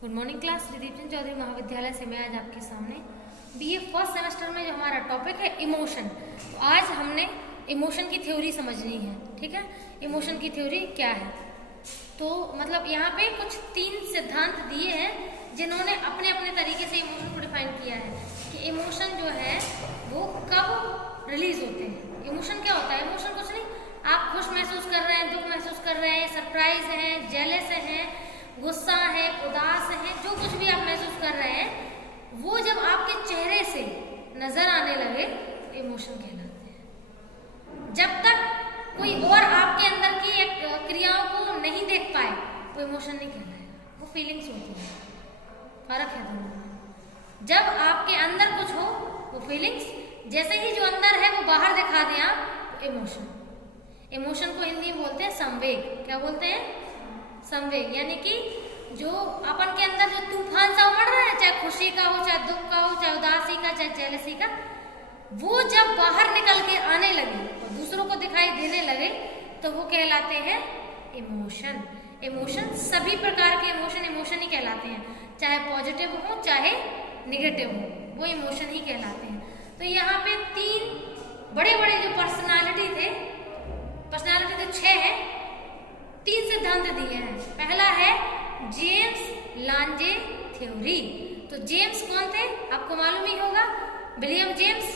Good morning class. Shrideep Chand Chaudhary Mahavidyalaya से मैं आज आपके सामने बीए फर्स्ट सेमेस्टर में जो हमारा टॉपिक है इमोशन, तो आज हमने इमोशन की थ्योरी समझनी है। ठीक है, इमोशन की थ्योरी क्या है, तो मतलब यहाँ पे कुछ 3 सिद्धांत दिए हैं जिन्होंने अपने अपने तरीके से इमोशन को डिफाइन किया है कि इमोशन जो है वो कब रिलीज होते हैं। इमोशन क्या होता है? इमोशन कुछ नहीं, आप खुश महसूस कर रहे हैं, दुख महसूस कर रहे हैं, सरप्राइज है, जेलस है, गुस्सा है, उदास है, जो कुछ भी आप महसूस कर रहे हैं वो जब आपके चेहरे से नजर आने लगे तो इमोशन कहलाते हैं। जब तक कोई और आपके अंदर की एक क्रियाओं को नहीं देख पाए वो इमोशन नहीं कहलाएगा, वो फीलिंग्स होती है। फर्क है दोनों में। जब आपके अंदर कुछ हो वो फीलिंग्स, जैसे ही जो अंदर है वो बाहर दिखा दें आप इमोशन। इमोशन को हिंदी में बोलते हैं संवेग। क्या बोलते हैं? संवेग। यानी कि जो अपन के अंदर जो तूफान सा उमड़ रहा है, चाहे खुशी का हो, चाहे दुख का हो, चाहे उदासी का, चाहे जेलसी का, वो जब बाहर निकल के आने लगे और दूसरों को दिखाई देने लगे तो वो कहलाते हैं इमोशन। इमोशन सभी प्रकार के इमोशन ही कहलाते हैं, चाहे पॉजिटिव हो चाहे निगेटिव हो, वो इमोशन ही कहलाते हैं। तो यहाँ पे 3 बड़े बड़े जो पर्सनालिटी थे तो 6 है, 3 सिद्धांत दिए हैं। पहला है जेम्स लांजे थ्योरी। तो जेम्स कौन थे आपको मालूम ही होगा, विलियम जेम्स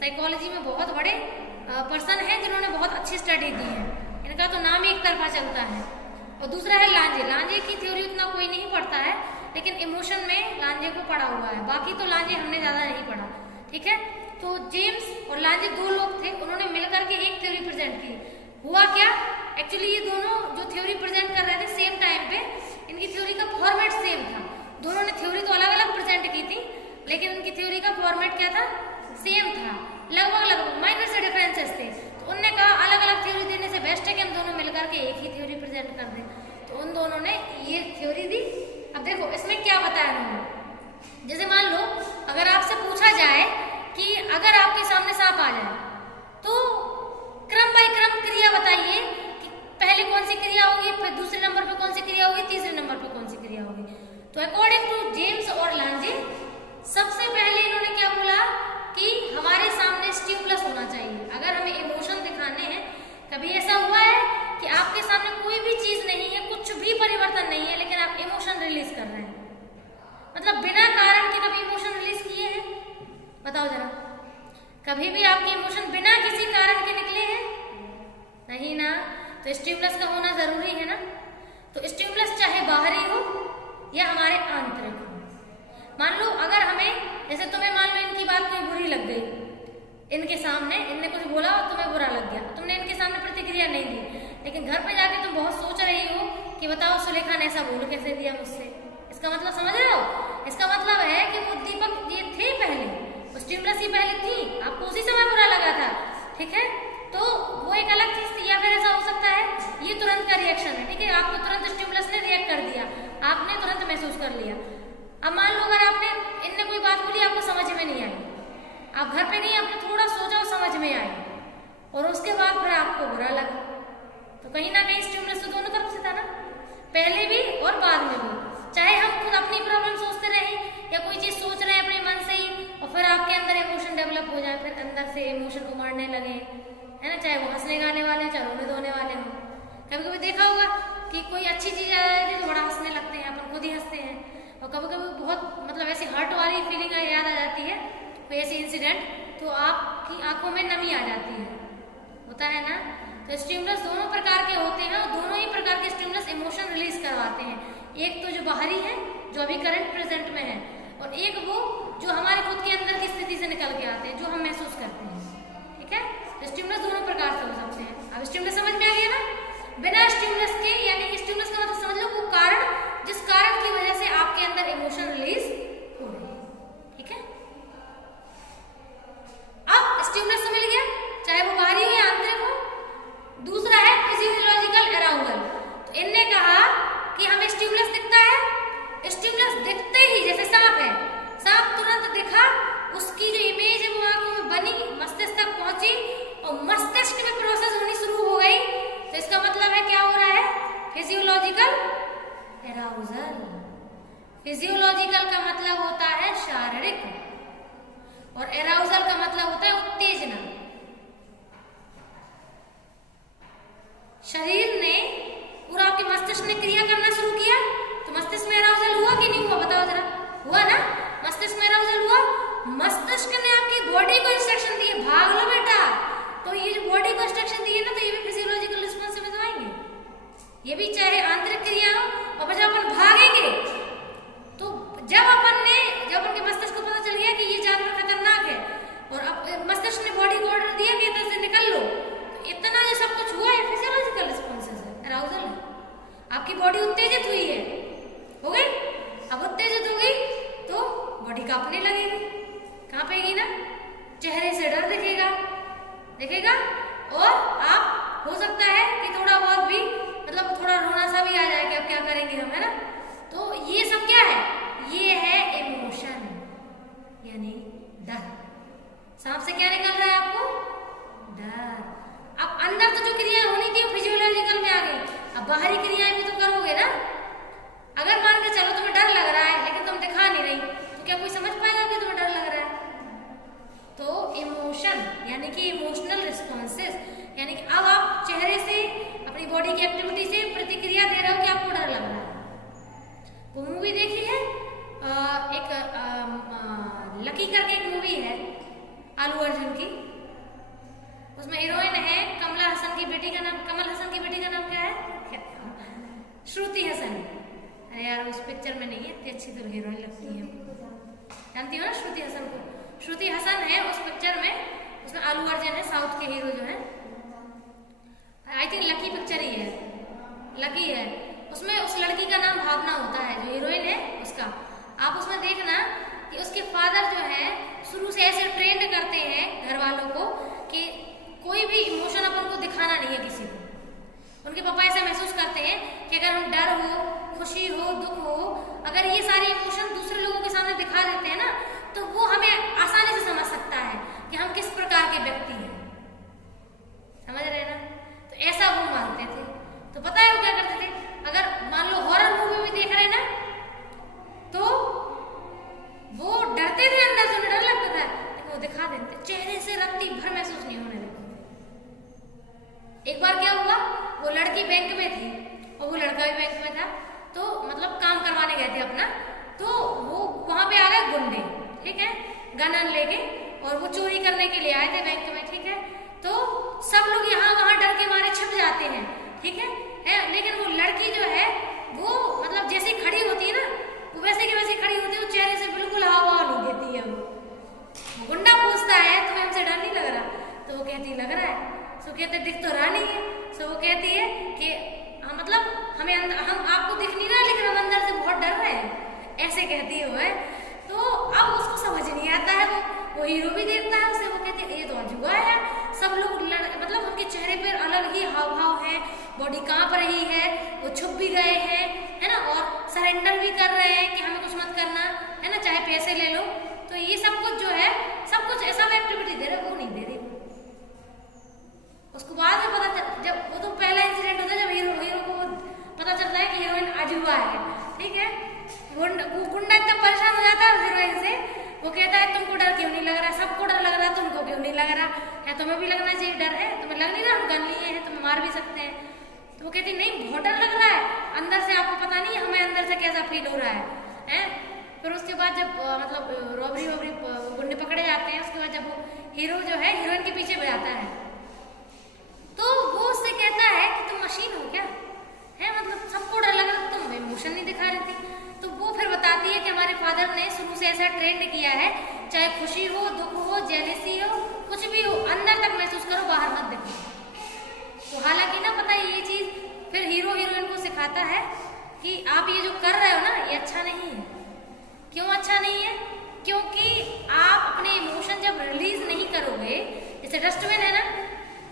साइकोलॉजी में बहुत बड़े पर्सन हैं जिन्होंने बहुत अच्छी स्टडी दी है, इनका तो नाम ही एक तरफा चलता है। और दूसरा है लांजे। लांजे की थ्योरी उतना कोई नहीं पढ़ता है, लेकिन इमोशन में लांजे को पढ़ा हुआ है, बाकी तो लांजे हमने ज्यादा नहीं पढ़ा। ठीक है, तो जेम्स और लांजे 2 लोग थे, उन्होंने मिलकर के एक थ्योरी प्रेजेंट की। हुआ क्या, एक्चुअली ये दोनों जो थ्योरी प्रेजेंट कर रहे थे सेम टाइम पे, इनकी थ्योरी का फॉर्मेट सेम था। दोनों ने थ्योरी तो अलग अलग प्रेजेंट की थी, लेकिन उनकी थ्योरी का फॉर्मेट क्या था? सेम था। लगभग माइनर से डिफरेंसेस थे। तो उनने कहा अलग अलग थ्योरी देने से बेस्ट है कि हम दोनों मिलकर के एक ही थ्योरी प्रेजेंट कर दें। तो उन दोनों ने ये थ्योरी दी। अब देखो इसमें क्या बताया उन्होंने। जैसे मान लो अगर आपसे पूछा जाए कि अगर आपके सामने सांप आ जाए तो क्रम बाय क्रम क्रिया बताइए कि पहले कौन सी क्रिया होगी, फिर दूसरे नंबर पे कौन सी क्रिया होगी, तीसरे नंबर पे कौन सी क्रिया होगी। तो अकॉर्डिंग टू जेम्स और लांजे सबसे पहले इन्होंने क्या बोला कि हमारे सामने स्टिमुलस होना चाहिए। अगर हमें इमोशन दिखाने हैं, कभी ऐसा हुआ है कि आपके सामने कोई भी चीज नहीं है, कुछ भी परिवर्तन नहीं है, लेकिन आप इमोशन रिलीज कर रहे हैं, मतलब बिना कारण के कभी इमोशन रिलीज किए हैं? बताओ जरा, कभी भी आपके इमोशन बिना किसी कारण के निकले हैं? नहीं ना। तो स्टिमुलस का होना जरूरी है ना। तो स्टिमुलस चाहे बाहरी हो या हमारे आंतरिक हो। मान लो अगर हमें, जैसे तुम्हें मान लो इनकी बात कोई बुरी लग गई, इनके सामने इनने कुछ बोला और तुम्हें बुरा लग गया, तुमने इनके सामने प्रतिक्रिया नहीं दी, लेकिन घर पे जाके तुम बहुत सोच रही हो कि बताओ सुलेखा ने ऐसा बोल कैसे दिया मुझसे। इसका मतलब समझ रहे हो? इसका मतलब है कि वो दीपक ये थे पहले, स्टिमुलस ही पहले थी, आपको उसी समय बुरा लगा था। ठीक है, तो वो एक अलग चीज थी। या फिर ऐसा हो सकता है ये तुरंत का रिएक्शन है। ठीक है, आपको तुरंत स्टिमुलस ने रिएक्ट कर दिया, आपने तुरंत महसूस कर लिया। अब मान लो अगर आपने इनने कोई बात बोली आपको समझ में नहीं आई, आप घर पे नहीं, आपने थोड़ा सोचा और समझ में आई, और उसके बाद फिर आपको बुरा लगा, तो कहीं ना कहीं स्टिमुलस तो दोनों तरफ से था ना, पहले भी और बाद में भी। चाहे हम खुद अपनी प्रॉब्लम सोचते रहे या कोई चीज सोच रहे हैं अपने मन से ही, और फिर आपके अंदर इमोशन डेवलप हो जाए, फिर अंदर से इमोशन को मारने लगे, है ना, चाहे वो हंसने गाने वाले, चाहे रोने धोने वाले हो। कभी कभी देखा होगा कि कोई अच्छी चीज आ जाती है तो बड़ा हंसने लगते हैं, अपन खुद ही हंसते हैं। और कभी कभी बहुत मतलब ऐसी हर्ट वाली फीलिंग याद आ जाती है, कोई ऐसी इंसिडेंट, तो आपकी आंखों में नमी आ जाती है, होता है ना। तो स्टिमुलस दोनों प्रकार के होते हैं, और दोनों ही प्रकार के स्टिमुलस इमोशन रिलीज करवाते हैं। एक तो जो बाहरी है, जो अभी करंट प्रेजेंट में है, और एक वो जो हमारे खुद के अंदर की स्थिति से निकल के आते हैं, जो हम महसूस करते हैं। ठीक है, तो स्टिमुलस दोनों प्रकार से हो सकते हैं। अब स्टिमुलस समझ में आ गया ना। बिना स्टिमुलस के, यानी स्टिमुलस का मतलब समझ लो वो कारण, जिस कारण की वजह से आपके अंदर इमोशन रिलीज हो रही है। ठीक है, अब स्टिमुलस तो मिल गया, चाहे वो बाहरी हो या आंतरिक हो। दूसरा है फिजियोलॉजिकल अराउजल। तो इनने कहा कि हमें स्टिमुलस दिखता है, स्टिमुलस दिखते ही, जैसे सांप है, सांप तुरंत दिखा, उसकी जो इमेज है वो आंखों में बनी, मस्तिष्क तक पहुंची और मस्तिष्क में प्रोसेस होनी शुरू हो गई। तो इसका मतलब है क्या हो रहा है? फिजियोलॉजिकल एराउजल। फिजियोलॉजिकल का मतलब होता है शारीरिक और एराउजल का मतलब होता है उत्तेजना। शरीर ने पूरा आपके मस्तिष्क ने क्रिया करना शुरू किया तो मस्तिष्क में एराउजल हुआ कि नहीं हुआ, बताओ जरा। हुआ ना, मस्तिष्क में एराउजल हुआ। मस्तिष्क ने आपकी बॉडी को इंस्ट्रक्शन दिए, भाग लो बेटा। तो ये जो बॉडी को इंस्ट्रक्शन दिए ना, तो ये भी फिजियोलॉजिकल रिस्पॉन्स में तो आएंगे। ये भी चाहे आंतरिक क्रिया हो, और जब अपन भागेंगे तो जब अपन के मस्तिष्क को पता चल गया कि ये जानवर खतरनाक है और अब मस्तिष्क ने बॉडी को ऑर्डर दिया कि इधर से निकल लो, तो इतना जो सब कुछ हुआ है फिजियोलॉजिकल रिस्पॉन्सेस है, अराउजल है। आपकी बॉडी उत्तेजित हुई है, हो गई। अब उत्तेजित हो गई तो बॉडी कांपने लगेगी, कांपेगी ना, चेहरे से डर दिखेगा और आप हो सकता है कि थोड़ा बहुत भी मतलब थोड़ा रोना सा भी आ जाए कि अब क्या करेंगे हम, है ना। तो ये सब क्या है, ये है इमोशन यानी डर। सांप से क्या निकल रहा है आपको, डर। अब अंदर तो जो क्रिया होनी थी वो फिजियोलॉजिकल में आ गई, अब बाहरी क्रियाएं भी तो करोगे ना। अगर मान के चलो तुम्हें डर लग रहा है लेकिन तुम दिखा नहीं रही, तो क्या कोई समझ पाएगा कि तुम्हें डर लग रहा है। तो इमोशन यानी कि इमोशनल रिस्पॉन्सेस, यानी कि अब आप चेहरे से अपनी बॉडी की एक्टिविटी से प्रतिक्रिया दे रहे हो कि आपको डर लग रहा है। वो मूवी देखी है एक लकी करके एक मूवी है आलू अर्जुन की, उसमें हीरोइन है कमल हसन की बेटी का नाम क्या है, श्रुति हसन। अरे यार उस पिक्चर में नहीं है, इतनी अच्छी तो हीरोइन लगती है, जानती हो ना श्रुति हसन को। श्रुति हसन है उस पिक्चर में, उसमें आलू अर्जुन है साउथ के हीरो जो है। आई थिंक लकी पिक्चर ही है, लकी है। उसमें उस लड़की का नाम भावना होता है, जो हीरोइन है उसका। आप उसमें देखना कि उसके फादर जो है शुरू से ऐसे ट्रेंड करते हैं घर वालों को कि कोई भी इमोशन अपन को दिखाना नहीं है किसी को। उनके पापा ऐसा महसूस करते हैं कि अगर हम डर हो, खुशी हो, दुख हो, अगर ये सारे इमोशन दूसरे लोगों के सामने दिखा देते हैं ना, तो वो हमें आसानी से समझ सकता है कि हम किस प्रकार के व्यक्ति हैं, समझ रहे ना। तो ऐसा वो मानते थे। तो पता है वो क्या करते थे, अगर मान लो हॉरर मूवी भी देख रहे ना, तो वो डरते थे, अंदर से डर लगता था, लेकिन वो दिखा देते, चेहरे से रत्ती भर महसूस नहीं होने देते। एक बार क्या हुआ, वो लड़की बैंक में थी और वो लड़का भी बैंक में था, तो मतलब काम करवाने गए थे अपना, तो वो वहां पे आ गए गुंडे, ठीक है, गन लेके, और वो चोरी करने के लिए आए थे बैंक में, ठीक है। तो सब लोग यहाँ वहां डर के मारे छिप जाते हैं, ठीक है। लेकिन वो लड़की जो है वो मतलब जैसे खड़ी होती है ना, वो वैसे की वैसे खड़ी होती है, वो चेहरे से बिल्कुल हाव भाव नहीं देती है। वो गुंडा पूछता है तुम्हें हमसे डर नहीं लग रहा, तो वो कहती लग रहा है। सो कहते दिख तो रहा नहीं है। सो वो कहती है कि मतलब हम आपको दिख नहीं रहा, लेकिन हम अंदर से बहुत डर रहे हैं, ऐसे कहती है। तो अब उसको समझ नहीं आता है, वो हीरो भी देखता है उसे, वो कहते ये तो अजूबा है, सब लोग मतलब उनके चेहरे पर अलग ही हाव भाव है, बॉडी कांप रही है, वो छुप भी गए हैं, है ना, और सरेंडर भी कर रहे हैं कि हमें कुछ मत करना, है ना, चाहे पैसे ले लो। तो ये सब कुछ जो है, सब कुछ ऐसा भी एक्टिविटी दे रहे, वो नहीं दे रही। उसको बाद में पता चल, जब वो तो पहला इंसिडेंट होता है जब हीरो को पता चलता है कि हीरोइन अजूबा है, ठीक है। गुंडा इतना परेशान हो जाता है हीरोइन से, वो कहता है तुमको डर क्यों नहीं लग रहा, सबको डर लग रहा है, तुमको क्यों नहीं लग रहा है, तुम्हें भी लगना चाहिए डर है, तुम्हें लग नहीं रहा, हम गन लिए हैं, तुम्हें मार भी सकते हैं। तो वो कहती नहीं बहुत डर लग रहा है, अंदर से आपको पता नहीं हमें अंदर से कैसा फील हो रहा है। फिर उसके बाद जब मतलब रॉबरी गुंडे पकड़े जाते हैं, उसके बाद जब वो हीरो जो है हीरोइन के पीछे बजाता है, तो वो उससे कहता है कि तुम मशीन हो क्या, है मतलब सबको डर लग रहा, तुम इमोशन नहीं दिखा रही थी। तो वो फिर बताती है कि हमारे फादर ने शुरू से ऐसा ट्रेंड किया है, चाहे खुशी हो, दुख हो, जेलसी हो, कुछ भी हो, अंदर तक महसूस करो, बाहर मत देखो। तो हालांकि ना पता है ये चीज फिर हीरो हीरोइन को सिखाता है कि आप ये जो कर रहे हो ना, ये अच्छा नहीं है। क्यों अच्छा नहीं है? क्योंकि आप अपने इमोशन जब रिलीज नहीं करोगे, जैसे डस्टबिन है ना,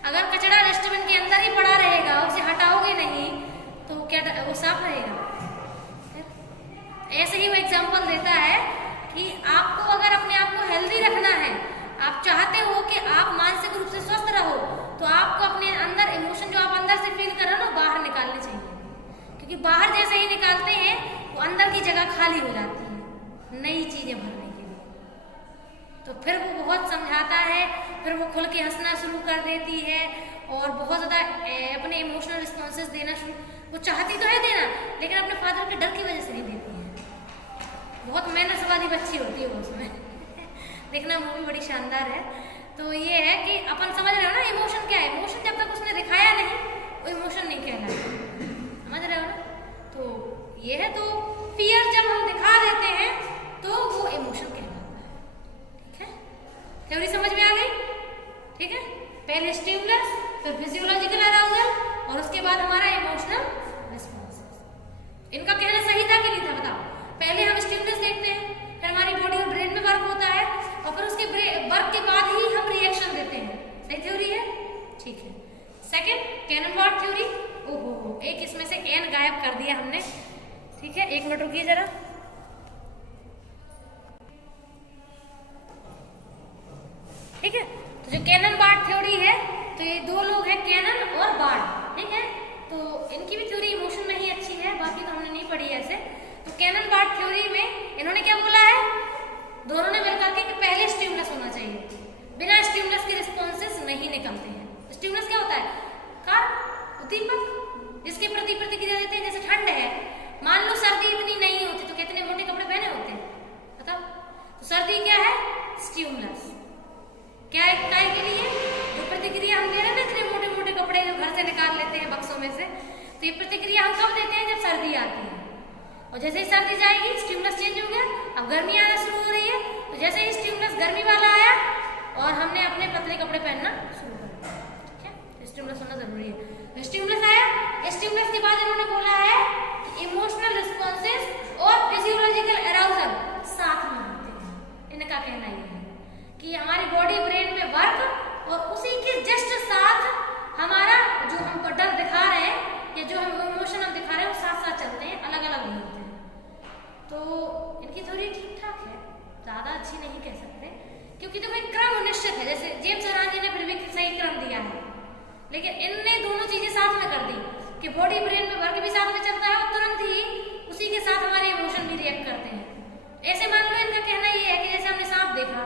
अगर कचरा डस्टबिन के अंदर ही पड़ा रहेगा, उसे हटाओगे नहीं, तो क्या वो साफ रहेगा? ऐसे ही वो एग्जाम्पल देता है कि आपको अगर अपने आप को हेल्दी रखना है, आप चाहते हो कि आप मानसिक रूप से स्वस्थ रहो, तो आपको अपने अंदर इमोशन जो आप अंदर से फील कर रहे हो ना, बाहर निकालने चाहिए। क्योंकि बाहर जैसे ही निकालते हैं, वो तो अंदर की जगह खाली हो जाती है नई चीजें भरने के लिए। तो फिर वो बहुत समझाता है, फिर वो खुल के हंसना शुरू कर देती है और बहुत ज्यादा अपने इमोशनल रिस्पॉन्सेस देना शुरू, वो चाहती तो है देना लेकिन अपने फादर के डर की वजह से नहीं देती है। बहुत मेहनतवादी बच्ची होती है वो उसमें देखना मूवी बड़ी शानदार है। तो ये है कि अपन समझ रहे हो ना इमोशन क्या है। इमोशन जब तक उसने दिखाया नहीं वो इमोशन नहीं कहलाता, समझ रहे हो ना। तो ये है, तो फियर जब हम दिखा देते हैं तो वो इमोशन कहलाता है। ठीक है, थ्योरी समझ में आ गई। ठीक है, पहले स्टिमुलस, फिर फिजियोलॉजिकल अराउजल और उसके बाद हमारा इमोशनल रिस्पॉन्सेस। इनका कहना सही था कि नहीं था बताओ। पहले हम स्टिमुलस देखते हैं, फिर हमारी बॉडी और ब्रेन में वर्क होता है और फिर उसके वर्क के बाद ही हम रिएक्शन देते हैं। सही थ्योरी है, ठीक है। Second, Cannon Bard theory. ओहो, एक इसमें से एन गायब कर दिया हमने। ठीक है, एक मिनट रुकिए जरा। ठीक है, तो जो कैननबार्ड थ्योरी है, तो ये दो लोग हैं कैनन और बार्ड। ठीक है, तो इनकी भी थ्योरी इमोशन में ही अच्छी है, बाकी तो हमने नहीं पढ़ी ऐसे। तो कैननबार्ड थ्योरी में इन्होंने क्या बोला है, दोनों ने मिलकर के कि पहले स्टिमुलस होना चाहिए, बिना स्टिमुलस के रिस्पॉन्सेस नहीं निकलते हैं। स्टिमुलस क्या होता है, कार्ब, उद्दीपक, जिसके प्रति प्रतिक्रिया देते हैं। जैसे ठंड है, मान लो सर्दी इतनी नहीं होती तो कितने मोटे कपड़े पहने होते हैं बताओ। तो सर्दी क्या है, स्टिमुलस। क्या है, काय के लिए, जो प्रतिक्रिया हम दे रहे हैं ना, इतने मोटे मोटे कपड़े जो घर से निकाल लेते हैं बक्सों में से, तो ये प्रतिक्रिया हम कब देते हैं, जब सर्दी आती है। और जैसे ही सर्दी जाएगी स्टिमुलस चेंज हो गया, अब गर्मी आना शुरू हो रही है, तो जैसे ही स्टिमुलस गर्मी वाला आया और हमने अपने पतले कपड़े पहनना शुरू कर दिया। ठीक है, स्टिमुलस होना जरूरी है। स्टिमुलस आया, स्टिमुलस के बाद इन्होंने बोला है कि इमोशनल रिस्पॉन्सेस और फिजियोलॉजिकल अराउजल साथ में होते हैं। इनका कहना यह है कि हमारी बॉडी ब्रेन में वर्क और उसी के जस्ट साथ हमारा जो हम डर दिखा रहे हैं या जो हम इमोशन हम दिखा रहे हैं वो साथ साथ चलते हैं, अलग अलग नहीं होते हैं। तो इनकी थ्योरी ठीक ठाक है, ज्यादा अच्छी नहीं कह सकते, क्योंकि तो कोई क्रम निश्चित है। जैसे जेम्स अरांजी ने फिर भी सही क्रम दिया है, लेकिन इनने दोनों चीजें साथ में कर दी कि बॉडी ब्रेन में वर्क भी साथ में चलता है और तुरंत ही उसी के साथ हमारे इमोशन भी रिएक्ट करते हैं। ऐसे मान लो इनका कहना ये है कि जैसे हमने सांप देखा,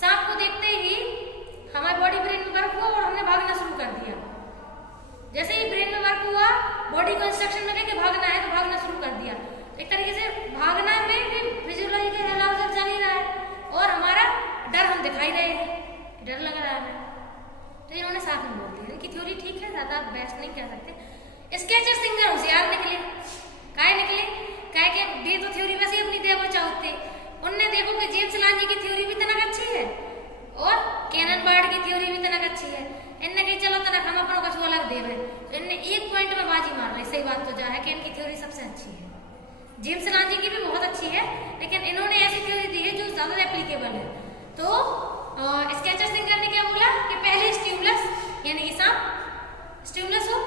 सांप को देखते ही हमारे बॉडी ब्रेन में वर्क हुआ और हमने भागना शुरू कर दिया। जैसे ही ब्रेन में वर्क हुआ, बॉडी को इंस्ट्रक्शन मिले कि भागना है तो भागना शुरू कर दिया। एक तरीके से भागना में भी फिजियोलॉजिकल अराउजल चल ही रहा है और हमारा डर हम दिखाई रहे हैं, डर लग रहा है। तो इन्होंने साथ में बोल दिया। इनकी थ्योरी ठीक है, ज्यादा बेस्ट नहीं कह सकते। स्केचर सिंगर होशियार निकले, काय निकले, काय के दे तो थ्योरी वैसे ही अपनी दे बचाओते। उनने देखो कि जेम्स लांजी की थ्योरी भी तनक अच्छी है और कैननबार्ड की थ्योरी भी तनक अच्छी है। इनने कही चलो तनक हम अपनों का अलग देव है, तो इनने एक पॉइंट में बाजी मार रही। सही बात तो जा है कि इनकी थ्योरी सबसे अच्छी है। जेम्स लांजी की भी बहुत अच्छी है, लेकिन इन्होंने ऐसी थ्योरी दी है जो ज्यादा एप्लीकेबल है। तो स्केचर सिंगर ने क्या बोला कि पहले स्टिमुलस यानी कि सांप स्टिमुलस हो,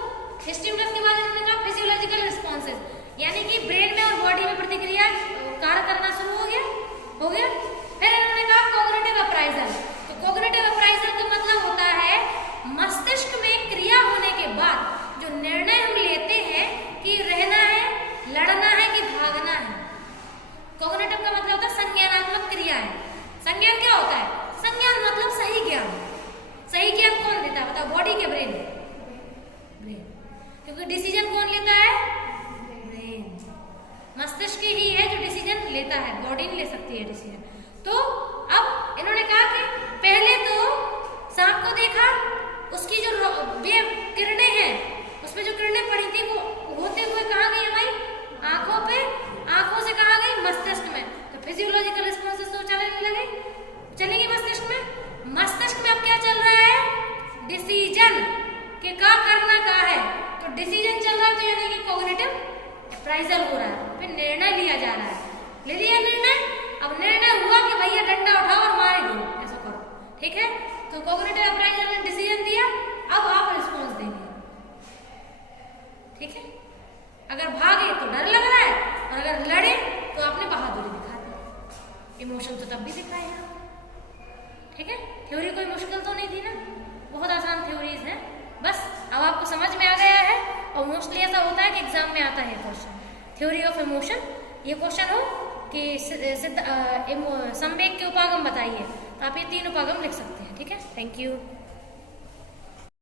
स्टिमुलस के बाद इन्होंने कहा फिजियोलॉजिकल रिस्पॉन्सेस, यानी कि ब्रेन में और बॉडी में प्रतिक्रिया कार्य करना शुरू हो गया। फिर इन्होंने कहा कॉग्निटिव अप्राइजल। तो कॉग्निटिव अप्राइजल का मतलब होता है मस्तिष्क में क्रिया होने के बाद जो निर्णय हम लेते हैं कि रहना है, लड़ना है कि भागना है। कॉग्निटिव का मतलब होता है संज्ञानात्मक क्रियाएं। संज्ञान क्या होता है, संज्ञान मतलब सही ज्ञान। सही ज्ञान कौन देता है बताओ, बॉडी के ब्रेन? ब्रेन, क्योंकि डिसीजन कौन लेता है, ब्रेन। मस्तिष्क ही है जो डिसीजन लेता है, बॉडी नहीं ले सकती है डिसीजन। तो अब इन्होंने कहा कि पहले तो सांप को देखा, उसकी जो किरणें हैं उसमें जो किरणें पड़ी थी वो होते हुए कहाँ गई हमारी आंखों पे, आंखों से कहाँ गई मस्तिष्क में। तो फिजियोलॉजिकल रिस्पॉन्सेस तो चलेंगे मस्तिष्क में। मस्तिष्क में अब क्या चल रहा है, डिसीजन के का करना का है। तो डिसीजन चल रहा है, तो यानी कि कॉग्निटिव अप्राइजल हो रहा है, फिर निर्णय लिया जा रहा है। ले लिया निर्णय, अब निर्णय हुआ कि भैया डंडा उठाओ और मारे दो, ऐसा करो। ठीक है, तो कॉग्निटिव अप्राइजल ने डिसीजन दिया, अब आप रिस्पॉन्स देंगे। ठीक है, अगर भागे तो डर लग रहा है और अगर लड़े तो आपने बहादुरी दिखा दी। इमोशन तो तब भी दिखाए हैं। ठीक है, थ्योरी कोई मुश्किल तो नहीं थी ना, बहुत आसान थ्योरीज हैं। बस अब आपको समझ में आ गया है। और मोस्टली ऐसा होता है कि एग्जाम में आता है क्वेश्चन, थ्योरी ऑफ इमोशन ये क्वेश्चन हो कि संवेग के उपागम बताइए, तो आप ये 3 उपागम लिख सकते हैं। ठीक है, थैंक यू।